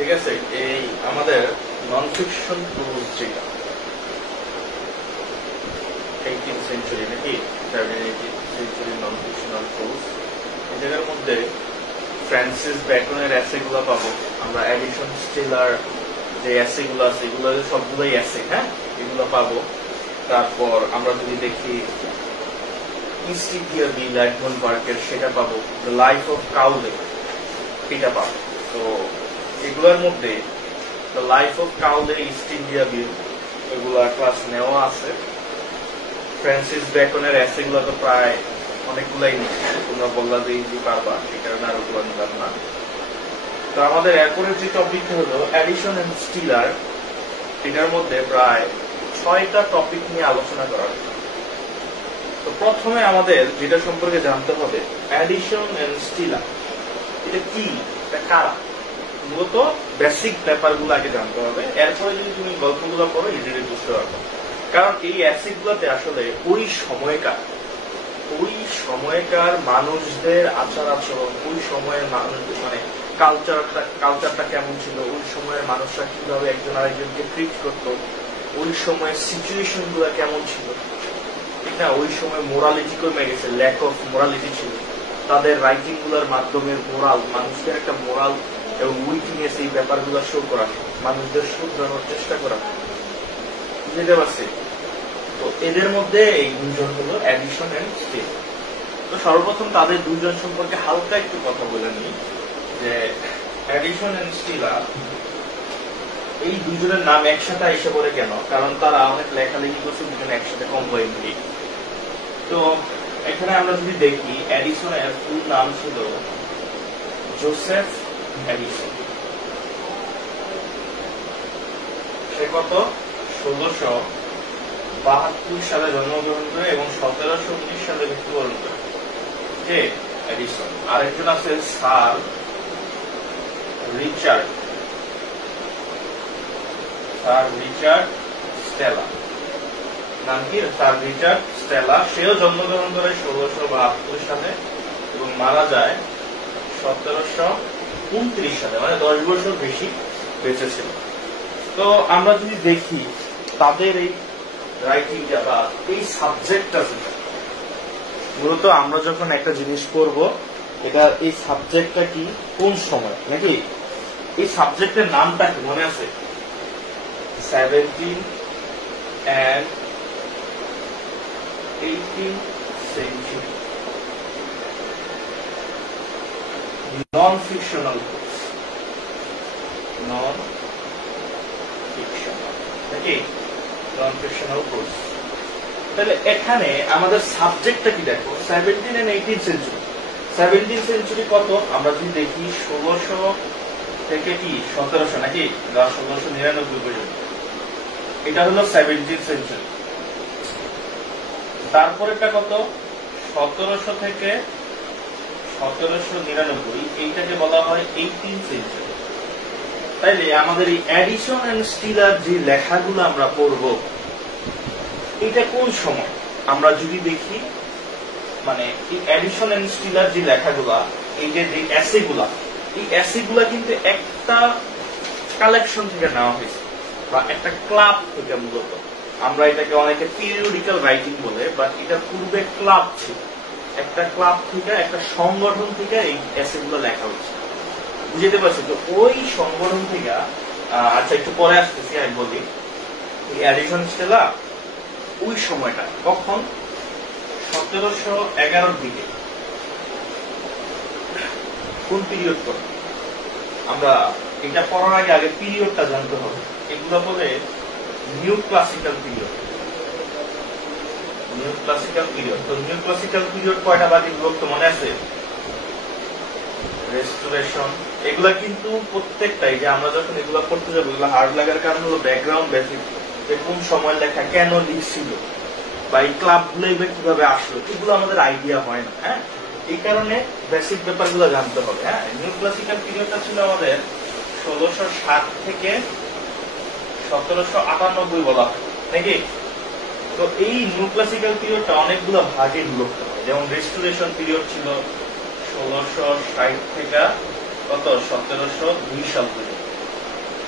ঠিক আছে, এই আমাদের নন ফিকশন প্রোজ যেটা 18th সেঞ্চুরি নাকি 17th সেঞ্চুরি নন ফিকশনাল প্রোজ, এই জায়গার মধ্যে ফ্রান্সিস ব্যাকনের এসেগুলো পাবো আমরা, এডিসন স্টিলার যে এসেগুলো আছে এগুলো সবগুলোই এসে, হ্যাঁ, এগুলো পাবো। তারপর আমরা যদি দেখি ইস্ট ইন্ডিয়া বিল এডমন্ড বার্কের, সেটা পাবো। দ্য লাইফ অফ কাউলে, এটা পাবো। তো এগুলোর মধ্যে the life of Cowley, East India bill, এগুলা ক্লাস নেওয়া আছে। ফ্রান্সিস ব্যাকনের এসেগুলো তো প্রায় অনেকগুলাই নিচ্ছে, তোমরা বললা যে ইজি পারবা, সেই কারণে আর ওগুলো নিলাম না। তো আমাদের এরপরের যে টপিকটা হলো এডিসন এন্ড স্টিলার, এটার মধ্যে প্রায় 6টা টপিক নিয়ে আলোচনা করা হবে। তো প্রথমে আমাদের যেটা সম্পর্কে জানতে হবে, এডিসন এন্ড স্টিলার এটা কি, এটা কারা, মূলত বেসিক ব্যাপারগুলো আগে জানতে হবে। এরপরে যদি তুমি গল্পগুলো পড়ো ইজিলি বুঝতে পারবে। কারণ এই অ্যাসিড গুলোতে আসলে ওই সময়কার মানুষদের আচার আচরণ, ওই সময়ের মানুষ মানে কালচারটা কেমন ছিল, ওই সময়ের মানুষরা কিভাবে একজন আরেকজনকে ট্রিট করত, ওই সময়ের সিচুয়েশন গুলো কেমন ছিল, ঠিক না, ওই সময় মোরালিটি কমে গেছে, ল্যাক অফ মোরালিটি ছিল, তাদের রাইটিং গুলোর মাধ্যমে মোরাল, মানুষদের একটা মোরাল এবং উইকনেস, এই ব্যাপারগুলো শো করা, মানুষদের শুধরানোর চেষ্টা করা, বুঝতে পারছি। তো এদের মধ্যে এই দুজন হলো এডিসন এন্ড স্টিলার। তো সর্বপ্রথম তাদের দুজন সম্পর্কে হালকা একটু কথা বলে নিই, যে এডিসন এন্ড স্টিলার এই দুজনের নাম একসাথে এসে পড়ে কেন, কারণ তারা অনেক লেখালেখি করছে দুজনে একসাথে কম্বাইন্ডলি। তো এখানে আমরা যদি দেখি, এডিসনের ফুল নাম ছিল জোসেফ এডিসন। সে কত 1672 সালে জন্মগ্রহণ করে এবং 1719 সালে মৃত্যুবরণ করে, কে এডিসন। আরেকজন আছে স্যার রিচার্ড স্টেলা, নাম কি, স্যার রিচার্ড স্টেলা। সেও জন্মগ্রহণ করে 1672 সালে এবং মারা যায় 1729 সালে, মানে 10 বছর বেশি বেঁচে ছিল। তো আমরা যদি দেখি তাদের এই রাইটিংটা বা এই সাবজেক্টটা, মূলত আমরা যখন একটা জিনিস করব, এটা এই সাবজেক্টটা কি, কোন সময়, নাকি এই সাবজেক্টের নামটা কি মনে আছে, 17 and 18th century non-fictional books, non-fictional, নাকি non-fictional books। তাহলে এখানে আমাদের সাবজেক্টটা কি দেখো, 17 and 18th century। 17th century কত, আমরা যদি দেখি 1600 থেকে কি 1700, নাকি 1799 পর্যন্ত, এটা হলো 17th century। তারপরেটা কত, 1700 থেকে 1799, এইটাকে বলা হয় 18th century। তাইলে আমাদের এই এডিসন এন্ড স্টিলার যে লেখাগুলো আমরা পড়ব, এটা কোন সময়, আমরা যদি দেখি, মানে এই এডিসন এন্ড স্টিলার যে লেখাগুলা, এই যে এসেগুলা, এই এসেগুলা কিন্তু একটা কালেকশন থেকে নেওয়া হয়েছে, বা একটা ক্লাব থেকে। মূলত আমরা এটাকে অনেকে পিরিয়ডিক্যাল রাইটিং বলে, বাট এটা পূর্বে ক্লাব ছিল, একটা ক্লাব থেকে, একটা সংগঠন থেকে এই এসেগুলো লেখা হচ্ছে, বুঝতে পারছি। তো ওই সংগঠন থেকে, আচ্ছা একটু পরে আসতেছি, আমি বলি এই এডিসন স্টেলা ওই সময়টা কখন, 1711 দিকে, কোন পিরিয়ড করে, আমরা এটা পড়ার আগে পিরিয়ডটা জানতে হবে। এগুলো বলে নিউ ক্লাসিক্যাল পিরিয়ড। তো নিউ ক্লাসিক্যাল পিরিয়ড কয়টা বাকি বিভক্ত মনে আছে, রেস্টোরেশন, এগুলা কিন্তু প্রত্যেকটাই, যে আমরা যখন এগুলা পড়তে যাবো, এগুলো হার্ড লাগার কারণ হলো ব্যাকগ্রাউন্ড বেসিক, যে কোন সময় লেখা, কেন লিখছিল, বা এই ক্লাব গুলো কিভাবে আসলো, এগুলো আমাদের আইডিয়া হয় না। হ্যাঁ, এই কারণে বেসিক ব্যাপারগুলো জানতে হবে। হ্যাঁ, নিউ ক্লাসিক্যাল পিরিয়ডটা ছিল আমাদের 1660 থেকে 1798 বলা হয়, নাকি। তো এই নিউ ক্লাসিক্যাল পিরিয়ডটা অনেকগুলো ভাগে বিভক্ত হয়। যেমন রেস্টোরেশন পিরিয়ড ছিল 1660 থেকে কত 1702 সাল পর্যন্ত,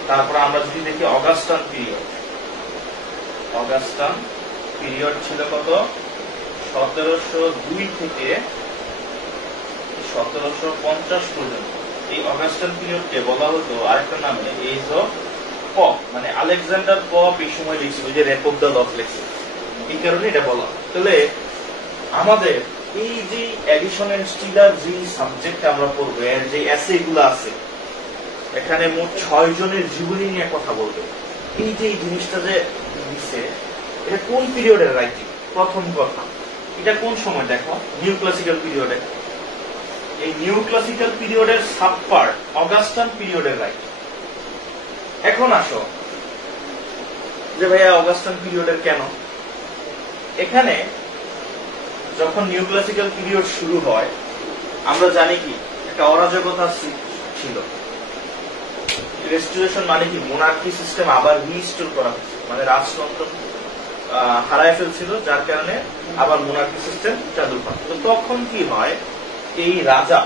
তারপর আমরা যদি দেখি অগাস্টান পিরিয়ড, অগাস্টান পিরিয়ড ছিল কত 1702 থেকে 1750 পর্যন্ত। এই অগাস্টান পিরিয়ডকে বলা হতো আরেকটা নামে এজ অফ পপ, মানে আলেকজান্ডার পপ এই সময় লিখছিল, ওই যে রেপ অফ দ্য লস লিখছে, এই কারণে এটা বলা। তাহলে আমাদের এই যে এডিশন এন্ড স্টিলার যে সাবজেক্ট আমরা পড়বো, এর যে এসে গুলো আছে, এখানে মোট 6 জনের জীবনী নিয়ে কথা বলবে। এই যে এই জিনিসটা যে দিচ্ছে, এটা কোন পিরিয়ডের রাইটিং? প্রথম কথা, এটা কোন সময় দেখো, নিউ ক্লাসিক্যাল পিরিয়ডে। এই নিউ ক্লাসিক্যাল পিরিয়ডের সাব পার্ট অগাস্টান পিরিয়ডের রাইটিং। এখন আসো যে ভাইয়া অগাস্টান পিরিয়ডের কেন? এখানে যখন নিউ ক্লাসিক্যাল পিরিয়ড শুরু হয়, আমরা জানি কি একটা অরাজকতা ছিল। রেস্টোরেশন মানে কি, মোনার্কি সিস্টেম আবার রিস্টোর করা হচ্ছে, মানে রাজতন্ত্র হারায় ফেলছিল, যার কারণে আবার মোনার্কি সিস্টেম চালু হয়। তো তখন কি হয়, এই রাজা,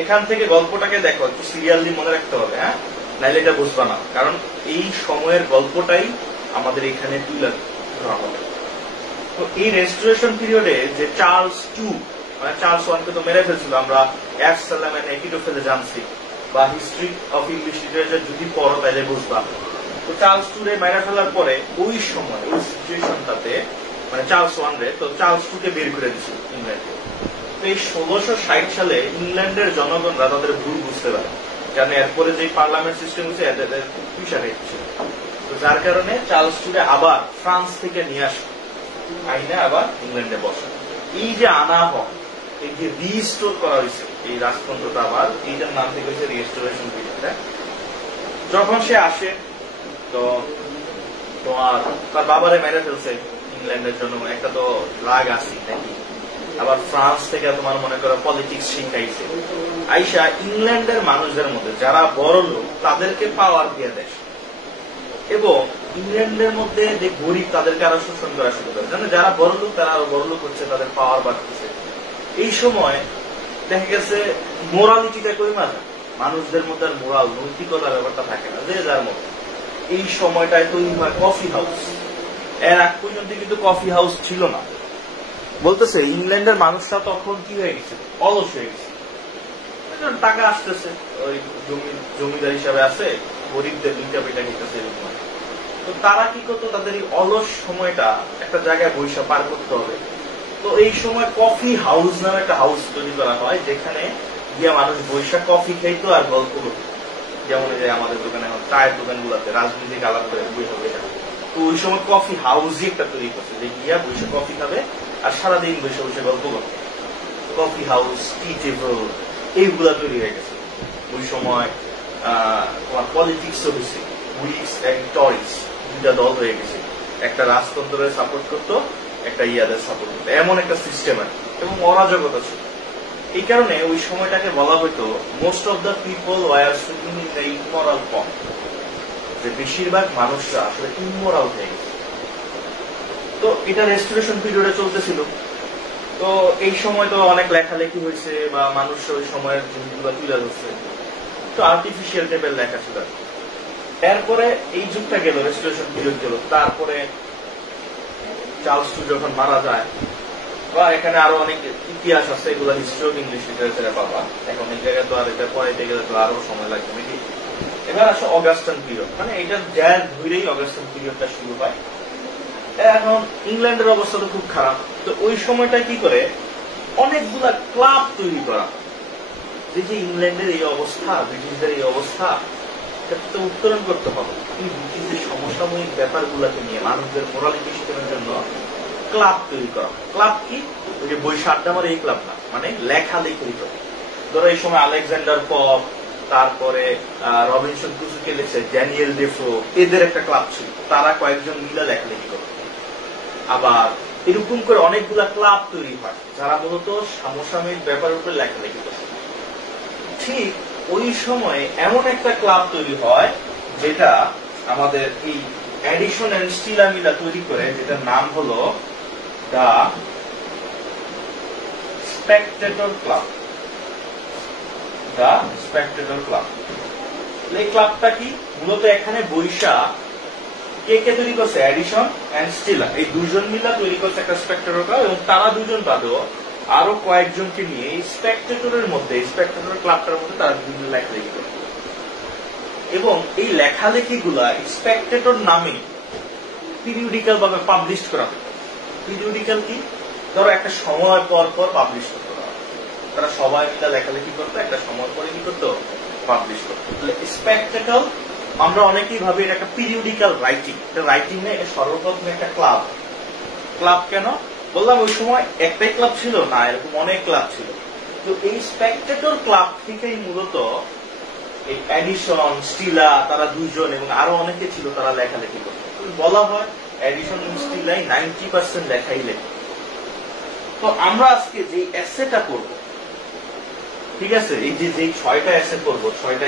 এখান থেকে গল্পটাকে দেখো একটু সিরিয়ালি মনে রাখতে হবে, হ্যাঁ, নাইলে এটা বুঝবা না, কারণ এই সময়ের গল্পটাই আমাদের এখানে তুলে ধরা হবে। তো এই রেস্টোরেশন পিরিয়ডে যে চার্লস টু, মানে চার্লস ওয়ানকে তো মেরে ফেলছিল, আমরা অ্যাবসালাম এন্ড একিটোফেলে জানছি, বা হিস্ট্রি অফ ইংলিশ লিটারেচার যদি পড়ো তাইলে বুঝবা। তো চার্লস টু রে মেরে ফেলার পরে ওই সময় ওই সিচুয়েশনটাতে, মানে চার্লস ওয়ান রে, তো চার্লস টু কে বের করে দিছিল ইংল্যান্ডে। তো এই 1660 সালে ইংল্যান্ডের জনগণরা তাদের ভুল বুঝতে পারে, কারণ এরপরে যে পার্লামেন্ট সিস্টেম হচ্ছে এদের পিছারে ছিল। তো যার কারণে চার্লস টু রে আবার ফ্রান্স থেকে নিয়ে আসে, আইনে আবার ইংল্যান্ডে বসে। এই যে আনা হয়, এই যে রিস্টোর করা হয়েছে এই রাজতন্ত্রটা, আবার এইটার নাম থেকে হচ্ছে রিস্টোরেশন পিরিয়ড। যখন সে আসে, তো তোমার তার বাবারে মেরে ফেলছে ইংল্যান্ডের জন্য, একটা তো রাগ আছে নাকি, আবার ফ্রান্স থেকে তোমার মনে করো পলিটিক্স শিখাইছে, আইসা ইংল্যান্ডের মানুষদের মধ্যে যারা বড় লোক তাদেরকে পাওয়ার দিয়ে দেয়, এবং ইংল্যান্ডের মধ্যে যে গরিব তাদেরকে আরো শোষণ করা শুরু করে, জানো, যারা বড় লোক তারা আরো বড় লোক হচ্ছে, তাদের পাওয়ার বাড়তেছে। এই সময় দেখা গেছে মোরালিটিটা কমে যায়, মানুষদের মধ্যে আর মোরাল নৈতিকতার ব্যাপারটা থাকে না, যে যার মধ্যে। এই সময়টায় তৈরি হয় কফি হাউস। এর আগ পর্যন্ত কিন্তু কফি হাউস ছিল না। বলতেছে ইংল্যান্ডের মানুষরা তখন কি হয়ে গেছে, অলস হয়ে গেছে, টাকা আসতেছে, ওই জমিদার হিসাবে আছে, গরিবদের দুইটা পেটা খেতেছে এরকম। তো তারা কি করতো, তাদের এই অলস সময়টা একটা জায়গায় বৈশা পার করতে হবে। তো এই সময় কফি হাউস নামে একটা হাউস তৈরি করা হয়, যেখানে গিয়ে মানুষ বৈশা কফি খাইতো আর গল্প করতো, যেমন যে আমাদের দোকানে চায়ের দোকান গুলাতে রাজনীতিক আলাপ করে বৈশা বৈশা। তো ওই সময় কফি হাউসই একটা তৈরি করছে, যে গিয়া বৈশা কফি খাবে আর সারাদিন বসে বসে গল্প করবে। কফি হাউস, টি টেবল, এইগুলা তৈরি হয়ে গেছে ওই সময়। তোমার পলিটিক্সও হয়েছে, হুইগস এন্ড টরিস দুইটা দল হয়ে গেছে, একটা রাজতন্ত্রের সাপোর্ট করতো, একটা ইয়াদের সাপোর্ট করতো, এমন একটা সিস্টেম আছে, এবং অরাজকতা ছিল। এই কারণে ওই সময়টাকে বলা হতো most of the people were swimming in the immoral form, যে বেশিরভাগ মানুষরা আসলে ইমোরাল হয়ে গেছে। তো এটা রেস্টোরেশন পিরিয়ডে চলতেছিল। তো এই সময় তো অনেক লেখালেখি হয়েছে, বা মানুষ ওই সময়ের জিনিসগুলো তুলে ধরছে, তো আর্টিফিশিয়াল টাইপের লেখা ছিল। এরপরে এই যুগটা গেল, রেস্টোরেশন পিরিয়ড গেল। তারপরে চার্লস টু যখন মারা যায়, বা এখানে আরো অনেক ইতিহাস আছে, এগুলো হিস্ট্রি অফ ইংলিশ লিটারেচারে পাবা। এখন এই জায়গায় তো আর এটা পড়াইতে গেলে তো আরো সময় লাগবে নাকি। এবার আসো অগাস্টান পিরিয়ড, মানে এটা যার ধরেই অগাস্টান পিরিয়ডটা শুরু হয়। এখন ইংল্যান্ডের অবস্থা তো খুব খারাপ। তো ওই সময়টা কি করে, অনেকগুলা ক্লাব তৈরি করা, যে ইংল্যান্ডের এই অবস্থা, ব্রিটিশদের এই অবস্থা, এটা উত্তরণ করতে হবে। এই ব্রিটিশদের সমসাময়িক ব্যাপারগুলোকে নিয়ে মানুষদের মোরালিটি শেখানোর জন্য ক্লাব তৈরি করা। ক্লাব কি, ওই যে বই আড্ডা মারে এই ক্লাব না, মানে লেখালেখি হইত। ধরো এই সময় আলেকজান্ডার পপ, তারপরে রবিনসন ক্রুসোকে লিখছে ড্যানিয়েল ডেফো, এদের একটা ক্লাব ছিল, তারা কয়েকজন মিলে লেখালেখি করত। আবার এরকম করে অনেকগুলা ক্লাব তৈরি হয়, যারা মূলত সমসাময়িক ব্যাপারের উপর লেখালেখি করত। ঠিক ওই সময় এমন একটা ক্লাব তৈরি হয়, যেটা আমাদের এই এডিশন এন্ড স্টিলা মিলা তৈরি করে, যেটার নাম হলো the Spectator club. The Spectator club. এই ক্লাবটা কি মূলত এখানে বৈশা কে কে তৈরি করছে, এডিসন এন্ড স্টিলার, এই দুজন মিলা তৈরি করছে একটা স্পেক্টেটর ক্লাব, এবং তারা দুজন বাদেও আরো কয়েকজনকে নিয়ে এই স্পেক্টেটরের মধ্যে, স্পেক্টেটর ক্লাবটার মধ্যে তারা বিভিন্ন লেখালেখি করে, এবং এই লেখালেখি গুলা স্পেক্টেটর নামে পিরিয়ডিক্যাল ভাবে পাবলিশ করা হয়। পিরিয়ডিক্যাল কি, ধরো একটা সময় পর পর পাবলিশ করতে হয়, তারা সবাই মিলে লেখালেখি করতো, একটা সময় পরে কি করতো, পাবলিশ করতো। স্পেক্টেটর আমরা অনেকেই ভাবি এটা একটা পিরিয়ডিক্যাল রাইটিং, এটা রাইটিং না, এটা সর্বপ্রথম একটা ক্লাব। ক্লাব কেন বললাম, ওই সময় একটাই ক্লাব ছিল না, এরকম অনেক ক্লাব ছিল। তো এই স্পেক্টেটর ক্লাব থেকেই মূলত এই এডিসন, স্টিলা, তারা দুইজন এবং আরো অনেকে ছিল, তারা লেখালেখি করত। বলা হয় এডিসন এবং স্টিলাই 90% লেখাই লেখে। তো আমরা আজকে যে এসেটা করব, ঠিক আছে, এই যে 6টা এসে করব, 6টা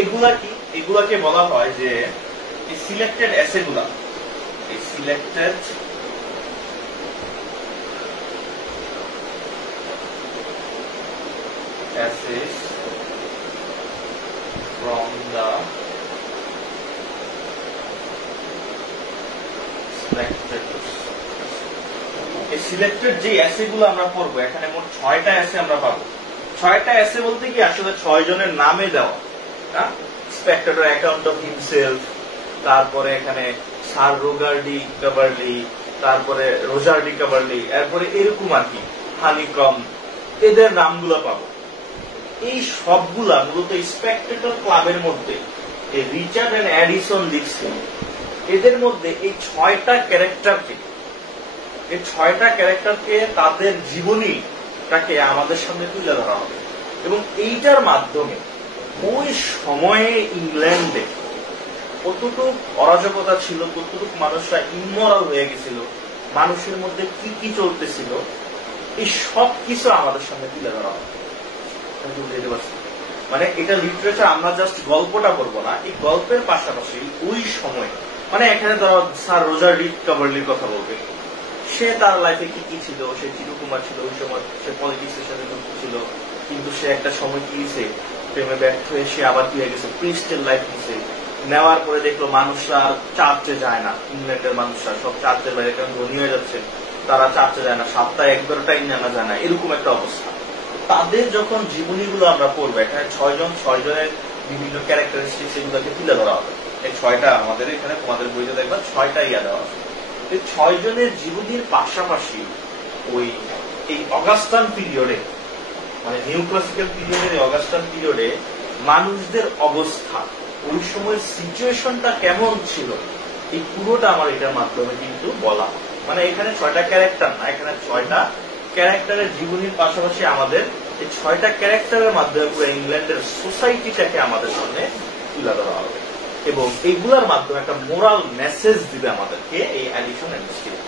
এগুলা কি, এগুলাকে বলা হয় যে এই সিলেক্টেড এসে গুলা, এই selected essays from the spectators. এই সিলেক্টেড যে এসে গুলো আমরা পড়বো, এখানে মোট 6টা এসে আমরা পাবো। 6টা এসে বলতে কি আসলে 6 জনের নামে দেওয়া, স্পেক্টেটর অ্যাকাউন্ট অফ হিমসেলফ, তারপরে এখানে স্যার রোজার কাভারলি, তারপরে রোজার ডি কাভারলি, এরপরে এরকম আর কি হানিকম, এদের নামগুলো পাবো। এই সবগুলা মূলত স্পেক্টেটর ক্লাবের মধ্যে রিচার্ড এন্ড এডিসন লিখছেন, এদের মধ্যে এই 6টা ক্যারেক্টারকে, এই 6টা ক্যারেক্টারকে তাদের জীবনীটাকে আমাদের সামনে তুলে ধরা হবে, এবং এইটার মাধ্যমে ওই সময়ে ইংল্যান্ডে কতটুকু অরাজকতা ছিল, কতটুকু মানুষরা ইমোরাল হয়ে গেছিল, মানুষের মধ্যে কি কি চলতেছিল, এই সব কিছু আমাদের সামনে তুলে ধরা হবে। মানে এটা লিটারেচার, আমরা জাস্ট গল্পটা বলবো না, এই গল্পের পাশাপাশি ওই সময়, মানে এখানে ধরো স্যার রোজার ডি কাভারলির কথা বলবে, সে তার লাইফে কি কি ছিল, সে চিরকুমার ছিল, ওই সময় সে পলিটিক্সের সাথে যুক্ত ছিল, কিন্তু সে একটা সময় কি হয়েছে, প্রেমে ব্যর্থ হয়ে সে আবার কি হয়ে গেছে, প্রিস্টের লাইফ নিছে, নেওয়ার পরে দেখলো মানুষরা আর চার্চে যায় না, ইংল্যান্ডের মানুষরা সব চার্চের বাইরে কারণ ধনী হয়ে যাচ্ছে, তারা চার্চে যায় না, সপ্তাহে একবার টাইম নেওয়া যায় না, এরকম একটা অবস্থা। তাদের যখন জীবনীগুলো আমরা পড়বো, এখানে 6 জনের বিভিন্ন ক্যারেক্টারিস্টিক্স এগুলোকে তুলে ধরা হবে। এই 6টা আমাদের এখানে তোমাদের বইতে দেখবা 6টা দেওয়া হবে। এই 6 জনের জীবনীর পাশাপাশি ওই এই অগাস্টান পিরিয়ডে, মানে নিউ ক্লাসিক্যাল পিরিয়ডের অগাস্টান পিরিয়ডে মানুষদের অবস্থা, ওই সময় সিচুয়েশনটা কেমন ছিল, এই পুরোটা আমার এটার মাধ্যমে কিন্তু বলা। মানে এখানে 6টা ক্যারেক্টার না, এখানে 6টা ক্যারেক্টারের জীবনীর পাশাপাশি আমাদের এই 6টা ক্যারেক্টারের মাধ্যমে পুরো ইংল্যান্ডের সোসাইটিটাকে আমাদের সামনে তুলে ধরা হবে, এবং এইগুলার মাধ্যমে একটা মোরাল মেসেজ দিবে আমাদেরকে এই এডিসন এন্ড স্টিল।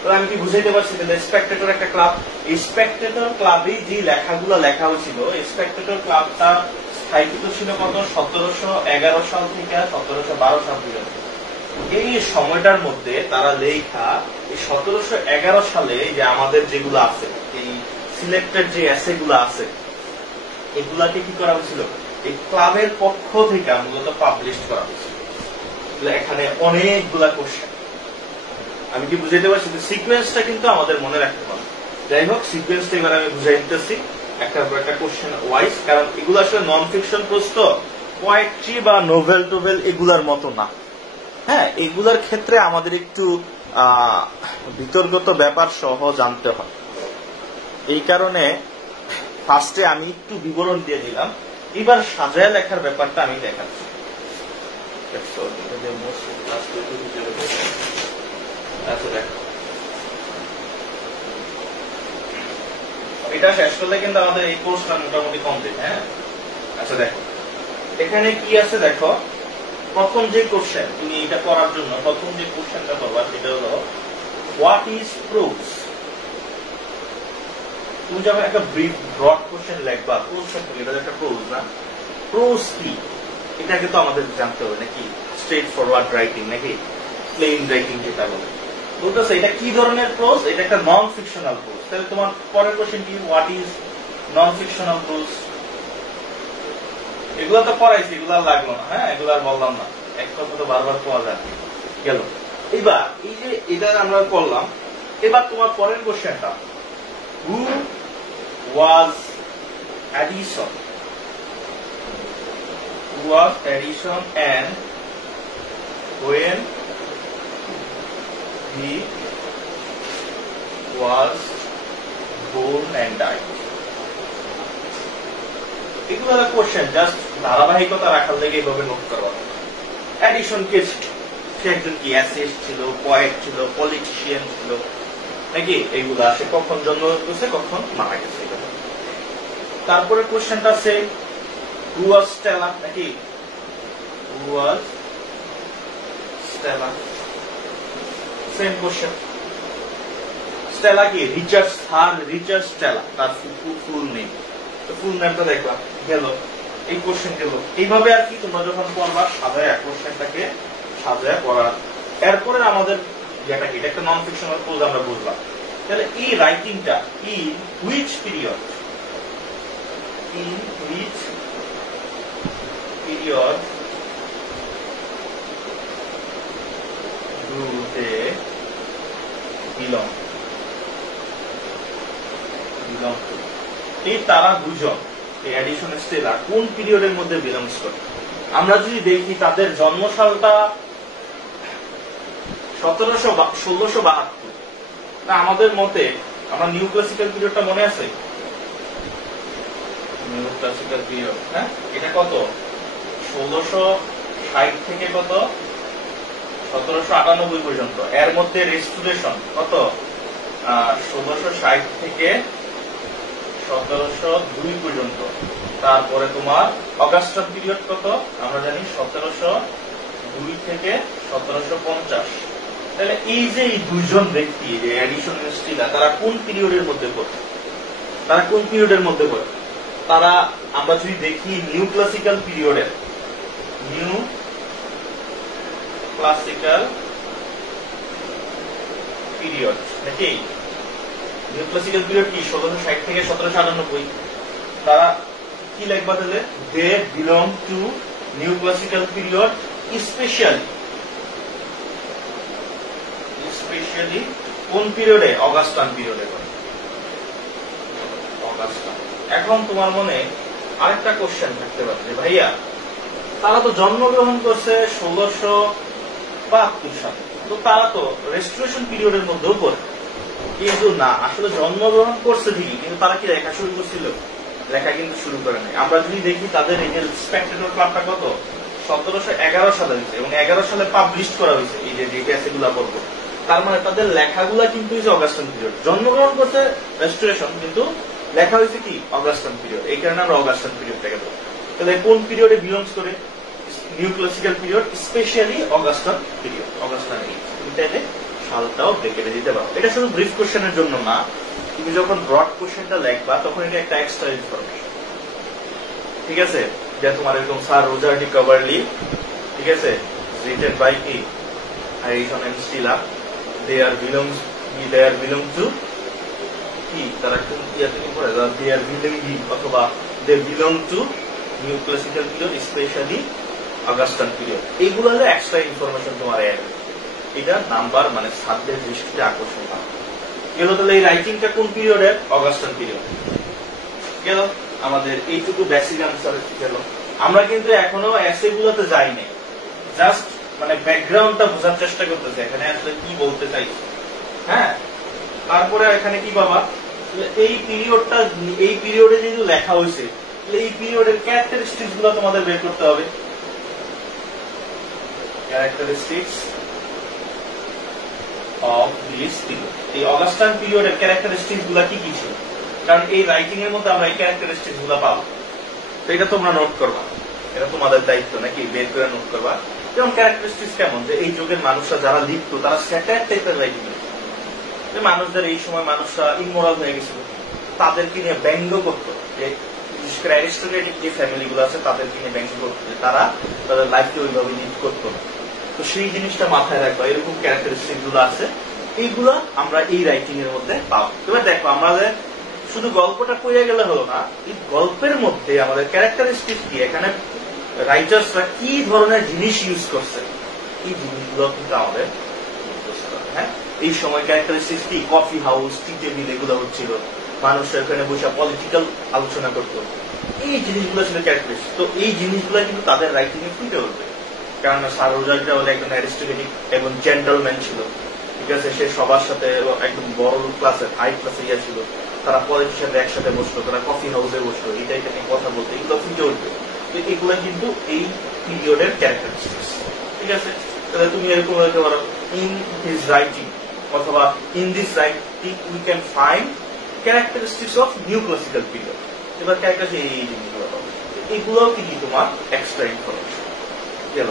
তো আমি কি বুঝাইতে পারছি, স্পেক্টেটর একটা ক্লাব, এই স্পেক্টেটর ক্লাবে যে লেখাগুলো লেখা হয়েছিল, স্পেক্টেটর ক্লাবটা স্থায়িত্ব ছিল কত, 1711 সাল থেকে 1712 সাল পর্যন্ত। এই সময়টার মধ্যে তারা লেখা এই 1711 সালে যে আমাদের যেগুলো আছে, এই সিলেক্টেড যে এসে গুলো আছে, এগুলাকে কি করা হয়েছিল, এই ক্লাবের পক্ষ থেকে মূলত পাবলিশ করা হয়েছিল। এখানে অনেকগুলা কোশ্চেন, আমি কি বুঝাইতে পারছি, সিকোয়েন্সটা কিন্তু আমাদের মনে রাখতে হবে। যাই হোক, সিকোয়েন্সটা এবার আমি বুঝাই দিতেছি একটা পর একটা কোশ্চেন ওয়াইজ, কারণ এগুলো আসলে নন ফিকশন প্রশ্ন, পোয়েট্রি বা নোভেল টোভেল এগুলার মতো না। হ্যাঁ, এগুলার ক্ষেত্রে আমাদের একটু বিতর্কত ব্যাপার সহ জানতে হয়, এই কারণে ফার্স্টে আমি একটু বিবরণ দিয়ে দিলাম, এবার সাজায় লেখার ব্যাপারটা আমি দেখাচ্ছি। আচ্ছা দেখো, এটা শেষ করলে কিন্তু আমাদের এই কোর্সটা মোটামুটি কমপ্লিট। হ্যাঁ, আচ্ছা দেখো এখানে কি আছে, দেখো প্রথম যে কোশ্চেন, তুমি এটা করার জন্য প্রথম যে কোশ্চেনটা করবা সেটা হলো হোয়াট ইজ প্রোজ। তুমি যখন একটা ব্রিফ ব্রড কোশ্চেন লিখবা, এটা একটা প্রোজ না, প্রোজ কি এটাকে তো আমাদের জানতে হবে নাকি, স্ট্রেট ফরওয়ার্ড রাইটিং নাকি প্লেন রাইটিং যেটা বলে, বলতেছে এটা কি ধরনের প্রোজ, এটা একটা নন ফিকশনাল প্রোজ। তাহলে তোমার পরের কোশ্চেন কি, what is non fictional pros. এগুলা তো পড়াইছি, এগুলা লাগলো না। হ্যাঁ, এগুলা আর বললাম না, এক কথা তো বারবার পাওয়া যায় গেল। এবার এই যে এটা আমরা করলাম, এবার তোমার পরের কোশ্চেনটা, হু ওয়াজ Addison? Who was Addison and when he was born and died? এগুলো কোশ্চেন জাস্ট ধারাবাহিকতা রাখার লেগে এইভাবে নোট করবা। এডিসন কে ছিল? সে একজন কি অ্যাসিস্ট ছিল, পয়েট ছিল, পলিটিশিয়ান ছিল নাকি? এগুলো সে কখন জন্ম হয়েছে, কখন মারা গেছে। তারপরে কোশ্চেনটা আছে হু ওয়াজ স্টেলা নাকি? হু ওয়াজ স্টেলা? Same question. স্টেলা কি? রিচার্ড, স্যার রিচার্ড স্টেলা, তার ফুল নেম। তো ফুল নেমটা দেখবা, গেল এই কোশ্চেন গেল। এইভাবে আর কি তোমরা যখন পড়বা সাজায় কোশ্চেনটাকে সাজায় পড়ার। এরপরে আমাদের যেটা কি, এটা একটা নন ফিকশনাল প্রোজ আমরা বুঝলাম। তাহলে এই রাইটিংটা in which period, in which period do they belong to? এই তারা দুজন, এই এডিসন স্টেলা কোন পিরিয়ডের মধ্যে বিলংস করে? আমরা যদি দেখি তাদের জন্মসালটা 1672, না আমাদের মতে আমরা নিউ ক্লাসিক্যাল পিরিয়ডটা মনে আছে? নিউ ক্লাসিক্যাল পিরিয়ড, হ্যাঁ, এটা কত? 1660 থেকে কত 1798 পর্যন্ত। এর মধ্যে রেস্টোরেশন কত? 1660 থেকে 1702 পর্যন্ত। তারপরে তোমার অগাস্টান পিরিয়ড কত? আমরা জানি 1702 থেকে 1750। তাহলে এই যে এই দুইজন ব্যক্তি, যে এডিসন স্টিলা, তারা কোন পিরিয়ডের মধ্যে পড়ে? তারা কোন পিরিয়ডের মধ্যে পড়ে? তারা আমরা যদি দেখি নিউ ক্লাসিক্যাল পিরিয়ডের, নিউ ক্লাসিক্যাল পিরিয়ড নাকি? নিউ ক্লাসিক্যাল পিরিয়ড কি? 1660 থেকে 1798। তারা কি লিখবা তাহলে? They belong to new classical period, specially কোন পিরিয়ডে? অগাস্টান পিরিয়ডে। অগাস্টান। এখন তোমার মনে আরেকটা কোশ্চেন থাকতে পারে যে ভাইয়া তারা তো জন্মগ্রহণ করছে 1672 সালে, তো তারা তো রেস্টোরেশন পিরিয়ডের মধ্যেও পড়ে। কিন্তু না, আসলে জন্মগ্রহণ করছে ঠিকই, কিন্তু তারা কি লেখা শুরু করছিল? লেখা কিন্তু শুরু করে নাই। আমরা যদি দেখি তাদের এই যে স্পেক্টেটর ক্লাবটা কত 1711 সালে হয়েছে, এবং 11 সালে পাবলিশ করা হয়েছে এই যে এসেগুলা পড়বো। তার মানে তাদের লেখাগুলা কিন্তু অগাস্টান পিরিয়ড। জন্মগ্রহণ করছে রেস্টোরেশন, কিন্তু লেখা হয়েছে কি? Augustan period. এই কারণে আমরা অগাস্টান পিরিয়ডটাকে বলি। তাহলে কোন পিরিয়ডে বিলংস করে? New classical period, specially Augustan period. Augustan এইটাতে সালটাও ব্রেকেটে দিতে পারো। এটা শুধু ব্রিফ কোশ্চেনের জন্য না, তুমি যখন ব্রড কোশ্চেনটা লিখবা তখন এটা একটা এক্সট্রা ইনফরমেশন। ঠিক আছে? যে তোমার এরকম স্যার রোজার ডি কাভারলি, ঠিক আছে, রিটেন বাই কি? Addison and Steele, they are belong to কি? তারা কোন ইয়ার থেকে পড়ে? দে আর বিলং অথবা they belong to new classical period, specially Augustan period. এইগুলো হলো এক্সট্রা ইনফরমেশন তোমার এর। এটা নাম্বার মানে ছাত্রের দৃষ্টিতে আকর্ষণ পাবে। গেল তাহলে এই রাইটিংটা কোন পিরিয়ডের? Augustan period. গেল আমাদের এইটুকু বেসিক আনসার গেল। আমরা কিন্তু এখনো এসে গুলোতে যাই নাই, জাস্ট মানে ব্যাকগ্রাউন্ডটা বোঝার চেষ্টা করতেছে এখানে আসলে কি বলতে চাইছে। হ্যাঁ, তারপরে এখানে কি বাবা, এই পিরিয়ডটা, এই পিরিয়ডে যেহেতু লেখা হয়েছে, এই পিরিয়ডের ক্যারেক্টারিস্টিক্স গুলো তোমাদের বের করতে হবে। ক্যারেক্টারিস্টিক্স অফ দিস পিরিয়ড, এই অগাস্টান পিরিয়ডের ক্যারেক্টারিস্টিক্স গুলা কি কি ছিল? কারণ এই রাইটিং এর মধ্যে আমরা এই ক্যারেক্টারিস্টিক্স গুলা পাবো। তো এটা তোমরা নোট করবা, এটা তোমাদের দায়িত্ব নাকি, বের করে নোট করবা। যেমন ক্যারেক্টারিস্টিক্স কেমন, যে এই যুগের মানুষরা যারা লিখতো তারা স্যাটায়ার টাইপের রাইটিং লিখতো। যে মানুষদের এই সময় মানুষরা ইমোরাল হয়ে গেছিল, তাদেরকে নিয়ে ব্যঙ্গ করতো। যে বিশেষ করে অ্যারিস্টোক্রেটিক যে ফ্যামিলি গুলো আছে তাদেরকে নিয়ে ব্যঙ্গ করতো, যে তারা তাদের লাইফকে ওইভাবে লিড করতো না। তো সেই জিনিসটা মাথায় রাখবা, এরকম ক্যারেক্টারিস্টিক গুলো আছে, এইগুলা আমরা এই রাইটিং এর মধ্যে পাবো। এবার দেখো আমাদের শুধু গল্পটা পড়ে গেলে হলো না, এই গল্পের মধ্যে আমাদের ক্যারেক্টারিস্টিক কি, এখানে রাইটার্সরা কি ধরনের জিনিস ইউজ করছে, এই জিনিসগুলো কিন্তু আমাদের হ্যাঁ এই সময় ক্যারেক্টারিস্টিক কি, কফি হাউস, টি টেবিল এগুলো হচ্ছিল, মানুষরা এখানে বসে পলিটিক্যাল আলোচনা করতো, এই জিনিসগুলো ছিল ক্যারেক্টারিস্টিক। তো এই জিনিসগুলো কিন্তু তাদের রাইটিং এ ফুটে উঠবে, কারণ সারোজাকরা হলো একজন অ্যারিস্টোক্রেটিক এবং জেন্টলম্যান ছিল, ঠিক আছে, সে সবার সাথে একদম বড় ক্লাসের হাই ক্লাসে ইয়া ছিল, তারা পলিটিক্সের সাথে একসাথে বসতো, তারা কফি হাউসে বসতো, এটা এটা নিয়ে কথা বলতো, এগুলো ফুটে উঠবে। এগুলো কিন্তু এই পিরিয়ডের ক্যারেক্টারিস্টিক্স, ঠিক আছে। তাহলে তুমি এরকম বলতে পারো ইন হিজ রাইটিং অথবা in this writing we can find characteristics of new classical period. এবার ক্যারেক্টার এই জিনিসগুলো এগুলো কি তোমার এক্সট্রা ইনফরমেশন গেল।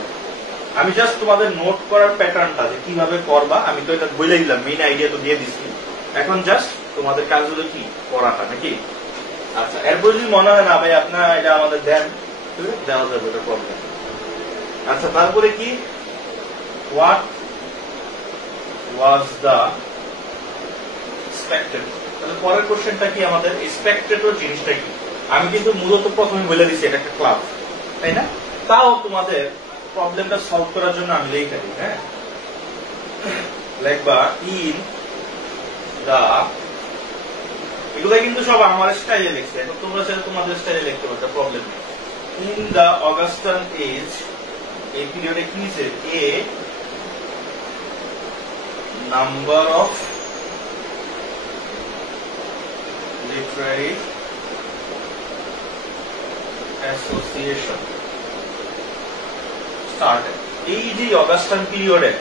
আমি জাস্ট তোমাদের নোট করার প্যাটার্নটা যে কিভাবে করবা আমি তো এটা বলে দিলাম, মেইন আইডিয়া তো দিয়ে দিচ্ছি, এখন জাস্ট তোমাদের কাজগুলো কি করাটা নাকি। আচ্ছা, এরপর যদি মনে হয় না ভাই আপনারা এটা আমাদের দেন, দেওয়া যাবে, এটা প্রবলেম। আচ্ছা, তারপরে কি, হোয়াট ওয়াজ দ্য স্পেক্টেটর। তাহলে পরের কোশ্চেনটা কি আমাদের, স্পেক্টেটর জিনিসটা কি। আমি কিন্তু মূলত প্রথমে বলে দিচ্ছি এটা একটা ক্লাব, তাই না, তাও তোমাদের প্রবলেমটা সলভ করার জন্য আমি লিখে দিই, হ্যাঁ লিখবা ইন দা, এগুলো কিন্তু সব আমার স্টাইলে লিখছে, এখন তোমরা চাইলে তোমাদের স্টাইলে লিখতে পারো, প্রবলেম নেই। ইন দা অগাস্টান এজ, এই পিরিয়ডে কি হয়েছে, a number of literary association started. এই যে অগাস্টান পিরিয়ডে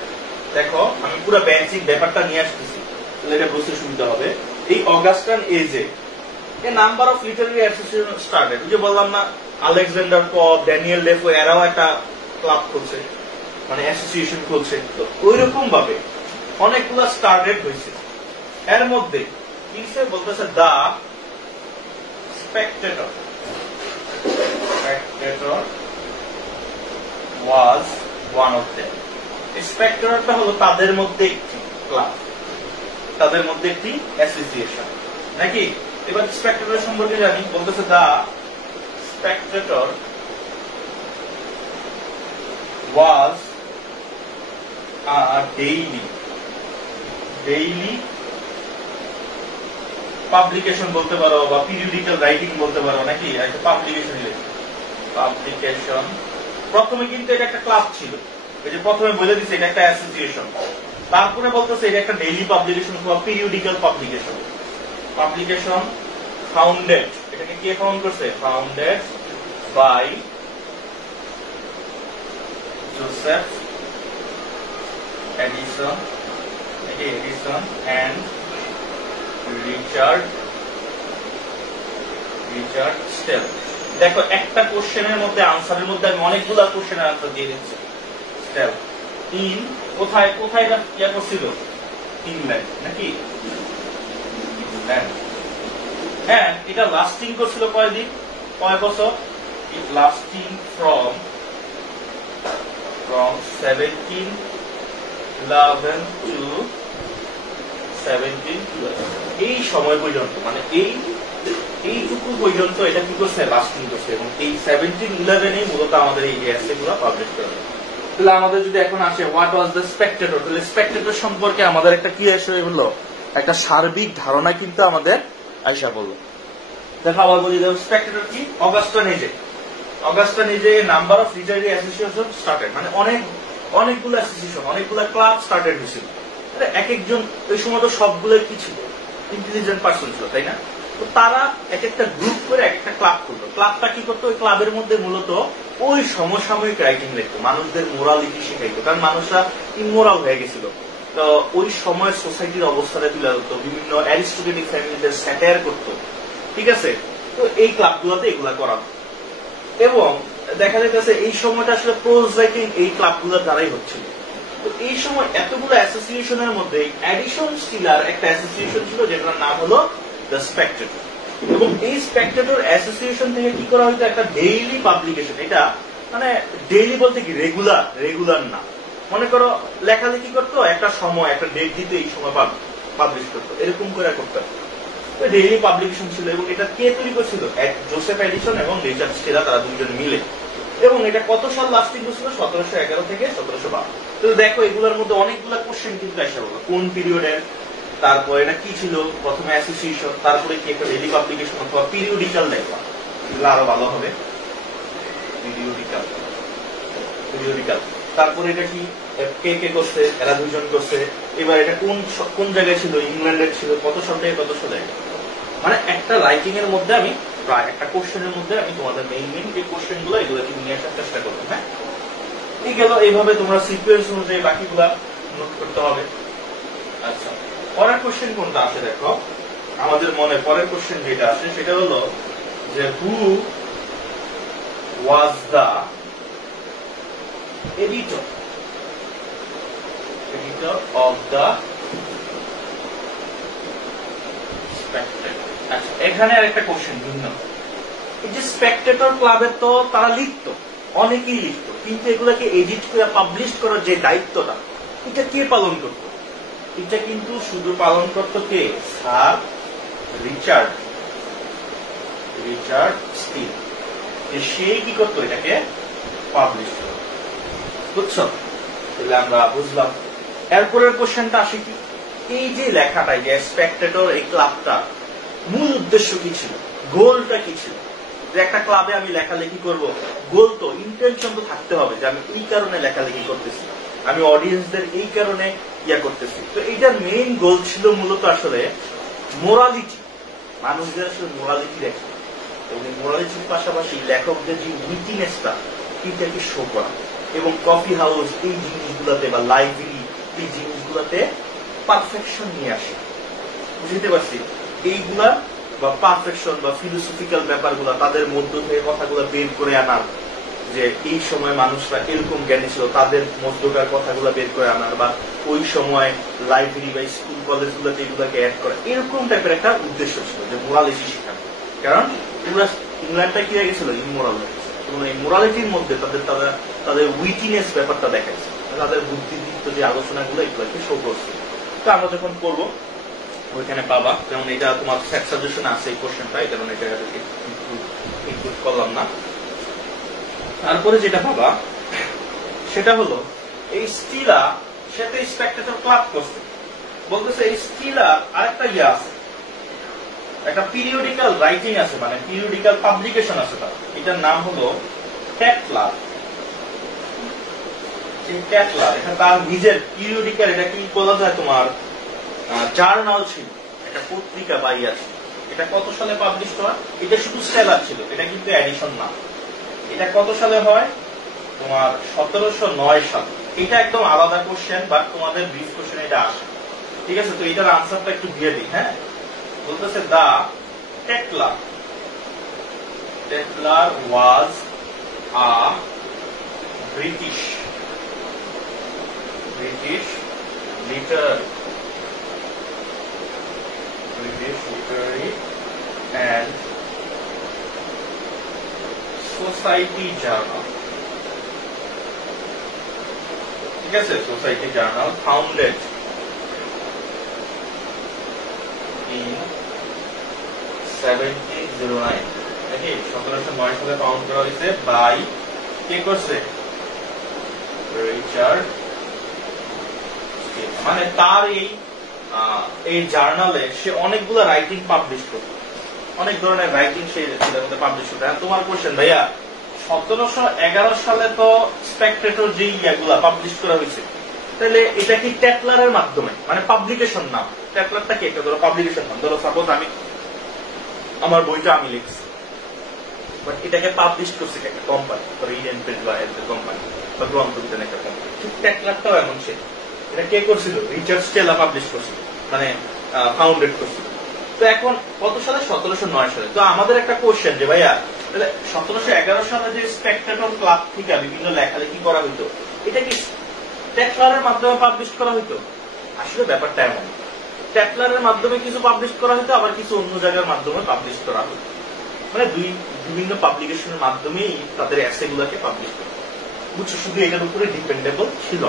দেখো আমি পুরো বেসিক ব্যাপারটা নিয়ে আসতেছি, তাহলে এটা বুঝতে সুবিধা হবে। এই অগাস্টান এজে a number of literary association started, যে বললাম না আলেকজান্ডার পপ, ড্যানিয়েল ডেফো এরাও একটা ক্লাব খুলছে, মানে অ্যাসোসিয়েশন খুলছে, তো ওইরকম ভাবে অনেকগুলো স্টার্টেড হয়েছে। এর মধ্যে কি বলতেছে, the Spectator was one of them. স্পেক্টেটরটা হলো তাদের মধ্যে একটি ক্লাব, তাদের মধ্যে একটি অ্যাসোসিয়েশন নাকি। এবার স্পেক্টেটর সম্পর্কে জানি, বলতেছে the Spectator was a daily publication বলতে পারো, বা পিরিয়ডিক্যাল রাইটিং বলতে পারো নাকি, একটা পাবলিকেশন। প্রথমে কিন্তু এটা একটা ক্লাব ছিল, এই যে প্রথমে বলে দিচ্ছে এটা একটা অ্যাসোসিয়েশন, তারপরে বলতেছে এটা একটা ডেইলি পাবলিকেশন বা পিরিয়ডিক্যাল পাবলিকেশন ফাউন্ডেড, এটাকে কে ফাউন্ড করছে, founded by Joseph Addison and Richard Steele. দেখো একটা কোশ্চেনের মধ্যে আনসারের মধ্যে আমি অনেকগুলো কোশ্চেনের আনসার দিয়ে দিচ্ছি। স্টেল ইন কোথায় কোথায় ইয়া করছিল, ইংল্যান্ড নাকি, ইংল্যান্ড। হ্যাঁ, এটা লাস্টিং করছিল কয়দিন, কয় বছর, ইট লাস্টিং ফ্রম 1711 to 1712, এই সময় পর্যন্ত, মানে এইটুকু পর্যন্ত এটা কি করছে, লাস্টিং করছে, এবং এই 1711 মূলত আমাদের এই এসেগুলো পাবলিশ করা। তাহলে আমাদের যদি এখন আসে হোয়াট ওয়াজ দ্য স্পেক্টেটর, তাহলে স্পেক্টেটর সম্পর্কে আমাদের একটা কি আসে বললো, একটা সার্বিক ধারণা কিন্তু আমাদের আইসা বললো। দেখো আবার বলি, স্পেক্টেটর কি, অগাস্টান এজে number of literary association started, মানে অনেকগুলো অ্যাসোসিয়েশন, অনেকগুলো ক্লাব স্টার্টেড হয়েছিল। এক একজন ওই সময় তো সবগুলো কি ছিল, ইন্টেলিজেন্ট পার্সন ছিল, তাই না, তো তারা এক একটা গ্রুপ করে একটা ক্লাব করতো। ক্লাবটা কি করতো, ওই ক্লাবের মধ্যে মূলত ওই সমসাময়িক রাইটিং লিখতো, মানুষদের মোরালিটি শেখাইতো, কারণ মানুষরা ইমোরাল হয়ে গেছিল। তো ওই সময় সোসাইটির অবস্থাটা তুলে ধরতো, বিভিন্ন অ্যারিস্টোক্রেটিক ফ্যামিলিদের স্যাটায়ার করতো, ঠিক আছে। তো এই ক্লাবগুলোতে এগুলা করা, এবং দেখা যাচ্ছে এই সময়টা আসলে প্রোজ রাইটিং এই ক্লাবগুলোর দ্বারাই হচ্ছিল। তো এই সময় এতগুলো অ্যাসোসিয়েশনের মধ্যে এডিশন স্টিলার একটা অ্যাসোসিয়েশন ছিল, যেটার নাম হলো দ্য স্পেক্টেটর, এবং এই স্পেক্টেটর অ্যাসোসিয়েশন থেকে কি করা হইতো, একটা ডেইলি পাবলিকেশন। এটা মানে ডেইলি বলতে কি রেগুলার না, মনে করো লেখালেখি করতো, একটা সময় একটা ডেট দিতে এই সময় পাবলিশ করতো, এরকম করে করতো। ডেইলি পাবলিকেশন ছিল এবং এটা কে তৈরি করছিল? জোসেফ এডিসন এবং রিচার্ড স্টেলার, তারা দুইজন মিলে। এবং এটা কত সাল লাস্টিং করছিল? 1711 থেকে 1712। তো দেখো এগুলোর মধ্যে অনেকগুলো কোশ্চেন কিন্তু আসা হলো, কোন পিরিয়ডের, তারপর এটা কি ছিল, প্রথমে অ্যাসোসিয়েশন, তারপরে কি একটা ডেইলি পাবলিকেশন অথবা পিরিয়ডিক্যাল দেখবা, এগুলো আরো ভালো হবে। পিরিয়ডিক্যাল, তারপরে এটা কি, কে কে করছে, এরা দুজন করছে। এবার এটা কোন কোন জায়গায় ছিল, ইংল্যান্ডের ছিল, কত সাল থেকে কত সালে। মানে একটা রাইটিং এর মধ্যে আমি প্রায় একটা কোশ্চেনের মধ্যে আমি তোমাদের মেইন যে কোশ্চেন গুলো এগুলোকে নিয়ে আসার চেষ্টা করবো। হ্যাঁ, এই গেল। এইভাবে তোমরা সিকোয়েন্স অনুযায়ী বাকিগুলা নোট করতে হবে। আচ্ছা, পরের কোশ্চেন কোনটা আসে দেখো, আমাদের মনে পরের কোশ্চেন যেটা আসে সেটা হলো যে হু ওয়াজ দা এডিটর অফ দা স্পেক্টেটর। আচ্ছা, এখানে আরেকটা কোশ্চেন ভিন্ন। এই যে স্পেক্টেটর ক্লাবের তো তারা লিখতো, অনেকেই লিখতো, কিন্তু এগুলাকে এডিট করে পাবলিশ করার যে দায়িত্বটা, এটা কে পালন করত? এটা কিন্তু শুধু পালন করত কে? Sir Richard still. সেই কি করতো? এটাকে পাবলিশ করত। বুঝছো? তাহলে আমরা বুঝলাম। এরপরের কোশ্চেনটা আসে কি, এই যে লেখাটা, যে স্পেক্টেটর এই ক্লাবটা মূল উদ্দেশ্য কি ছিল, গোলটা কি ছিল? যে একটা ক্লাবে আমি লেখালেখি করব, গোল তো, ইন্টেনশন তো থাকতে হবে যে আমি এই কারণে লেখালেখি করতেছি, আমি অডিয়েন্সদের এই কারণে ইয়া করতেছি। তো এইটার মেইন গোল ছিল মূলত আসলে মোরালিটি, মানুষদের আসলে মোরালিটি দেখা, এবং মোরালিটির পাশাপাশি লেখকদের যে উইটিনেসটা এটাকে শো করা, এবং কফি হাউস এই জিনিসগুলোতে বা লাইব্রেরি এই জিনিসগুলোতে পারফেকশন নিয়ে আসে। বুঝতে পারছি? এইগুলা বা পারফেকশন বা ফিলোসফিক্যাল ব্যাপারগুলা তাদের মধ্য থেকে কথাগুলো বের করে আনার, যে এই সময় মানুষরা এরকম জ্ঞানী ছিল, তাদের মধ্যকার কথাগুলো বের করে আনার, বা ওই সময় লাইব্রেরি বা স্কুল কলেজ গুলোতে এগুলাকে অ্যাড করা, এরকম টাইপের একটা উদ্দেশ্য ছিল যে মোরালিটি শেখানো। কারণ এগুলা ইংল্যান্ডটা কি হয়ে গেছিল? ইমোরাল হয়ে গেছে, এবং এই মোরালিটির মধ্যে তাদের উইটিনেস ব্যাপারটা দেখাইছে, তাদের বুদ্ধিদীপ্ত যে আলোচনাগুলো এগুলোকে শো করছে। তো আমরা যখন করবো ওইখানে পাবা, যেমন এটা তোমার সেট সাজেশন আছে এই কোশ্চেনটা, এই কারণে এটা ইনক্লুড করলাম না। তারপরে যেটা পাবা সেটা হলো এই স্টিলা সেটা স্পেক্টেটর ক্লাব করছে, বলতেছে এই স্টিলা আরেকটা ইয়ে আছে, একটা পিরিয়ডিক্যাল রাইটিং আছে, মানে পিরিয়ডিক্যাল পাবলিকেশন আছে তার, এটার নাম হলো ট্যাটলার। এটা তার নিজের পিরিয়ডিক্যাল, এটা কি বলা যায় তোমার জার্নাল ছিল, একটা পত্রিকা বা ইয়া ছিল। এটা কত সালে পাবলিশ হয়? এটা শুধু সেলার ছিল, এটা কিন্তু এডিশন না। এটা কত সালে হয়? তোমার 1709 সালে। এটা একদম আলাদা কোশ্চেন, বাট তোমাদের ব্রিফ কোশ্চেন এটা আসে। ঠিক আছে, তো এটার আনসারটা একটু দিয়ে দিই। হ্যাঁ, বলতেছে the Tatler was a British literary and society journal. ঠিক আছে, সোসাইটি জার্নাল ফাউন্ডেড in 1709, নাকি 1709 সালে ফাউন্ড করা হয়েছে বাই কে করছে? রিচার্ড। মানে তার এই জার্নালে সে অনেকগুলো রাইটিং পাবলিশ করত, অনেক ধরনের রাইটিং সে পাবলিশ করত। তোমার কোশ্চেন ভাইয়া 1711 সালে তো স্পেক্টেটর যে ইয়াগুলা পাবলিশ করা হয়েছে, তাহলে এটা কি ট্যাটলারের মাধ্যমে, মানে পাবলিকেশন নাম? ট্যাটলারটা কি একটা ধরো পাবলিকেশন নাম? ধরো সাপোজ আমি আমার বইটা আমি লিখছি, বাট এটাকে পাবলিশ করছে একটা কোম্পানি, ধরো ইন্ডিয়ান প্রেস বা একটা কোম্পানি বা গ্রন্থ বিতান একটা কোম্পানি। ঠিক ট্যাটলারটাও এমন সে, এটা কে করছিল? রিচার্ড স্টেলার পাবলিশ করছিল, মানে ফাউন্ডেড করছিল। তো এখন কত সালে? 1709 সালে। তো আমাদের একটা কোশ্চেন যে ভাইয়া তাহলে 1711 সালে যে স্পেক্টেটর ক্লাব থেকে বিভিন্ন লেখালেখি করা হইতো, এটা কি ট্যাটলারের মাধ্যমে পাবলিশ করা হইতো? আসলে ব্যাপারটা এমন, ট্যাটলারের মাধ্যমে কিছু পাবলিশ করা হইতো, আবার কিছু অন্য জায়গার মাধ্যমে পাবলিশ করা হইতো, মানে বিভিন্ন পাবলিকেশনের মাধ্যমেই তাদের এসেগুলোকে পাবলিশ করত। বুঝছো? শুধু এটার উপরে ডিপেন্ডেবল ছিল।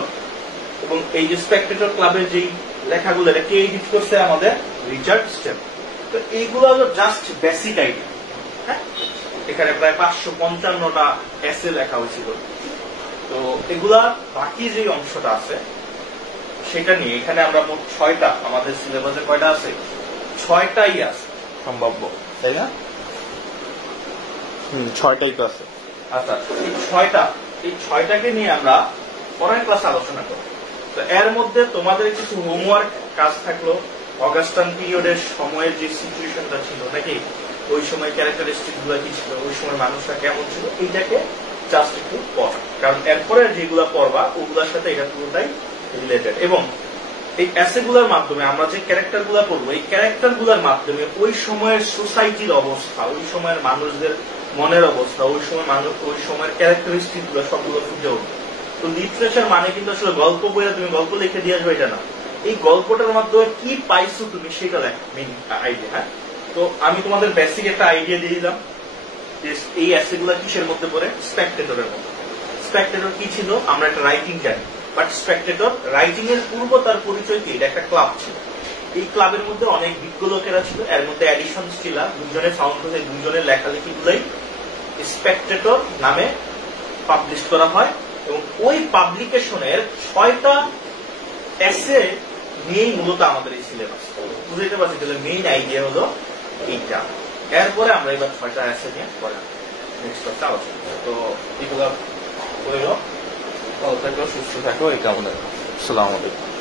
এবং এই যে স্পেক্টেটর ক্লাবের যেই লেখাগুলো, এটা কে এডিট করছে? আমাদের রিচার্ড স্টেলার। তো এইগুলো হলো জাস্ট বেসিক আইডিয়া। হ্যাঁ, এখানে প্রায় 555টা এসে লেখা হয়েছিল। তো এগুলা বাকি যে অংশটা আছে সেটা নিয়ে এখানে আমরা মোট 6টা, আমাদের সিলেবাসে কয়টা আছে? 6টাই আছে সম্ভাব্য, তাই না? 6টাই তো আছে। আচ্ছা, এই 6টাকে নিয়ে আমরা পরের ক্লাসে আলোচনা করব। তো এর মধ্যে তোমাদের কিছু হোমওয়ার্ক কাজ থাকলো। অগাস্টান পিরিয়ডের সময়ের যে সিচুয়েশনটা ছিল নাকি, ওই সময় ক্যারেক্টারিস্টিক গুলো কি ছিল, ওই সময় মানুষরা কেমন ছিল, এইটাকে জাস্ট একটু পড়া, কারণ এরপরে যেগুলা পড়বা ওগুলোর সাথে এটা পুরোটাই রিলেটেড। এবং এই এসে গুলার মাধ্যমে আমরা যে ক্যারেক্টার গুলা পড়বো, এই ক্যারেক্টার গুলার মাধ্যমে ওই সময়ের সোসাইটির অবস্থা, ওই সময়ের মানুষদের মনের অবস্থা, ওই সময়ের ক্যারেক্টারিস্টিক গুলো সবগুলো ফুটে উঠবে। তো লিটারেচার মানে কিন্তু আসলে গল্প বইয়ে তুমি গল্প লিখে দিয়ে আসবে এটা না, এই গল্পটার মাধ্যমে কি পাইছো তুমি সেটা মেইন আইডিয়া। হ্যাঁ, তো আমি তোমাদের বেসিক একটা আইডিয়া দিয়ে দিলাম যে এই এসে গুলা কিসের মধ্যে পড়ে, স্পেকটেটরের মধ্যে। স্পেকটেটর কি ছিল আমরা একটা রাইটিং জানি, বাট স্পেকটেটর রাইটিং এর পূর্ব তার পরিচয় কি, এটা একটা ক্লাব ছিল। এই ক্লাবের মধ্যে অনেক বিজ্ঞ লোকেরা ছিল, এর মধ্যে এডিশন স্টিলা দুজনের ফাউন্ডার, এই দুজনের লেখালেখি গুলাই স্পেকটেটর নামে পাবলিশ করা হয়। এবং ওই পাবলিকেশনের 6টা এসে নিয়েই মূলত আমাদের এই সিলেবাস। বুঝতে পারছি তাহলে মেইন আইডিয়া হলো এইটা। এরপরে আমরা এবার 6টা এসে নিয়ে পড়া নেক্সট ক্লাসে আলোচনা। তো এগুলো করে ভালো থাকো, সুস্থ থাকো, এই কামনা। আসসালামু আলাইকুম।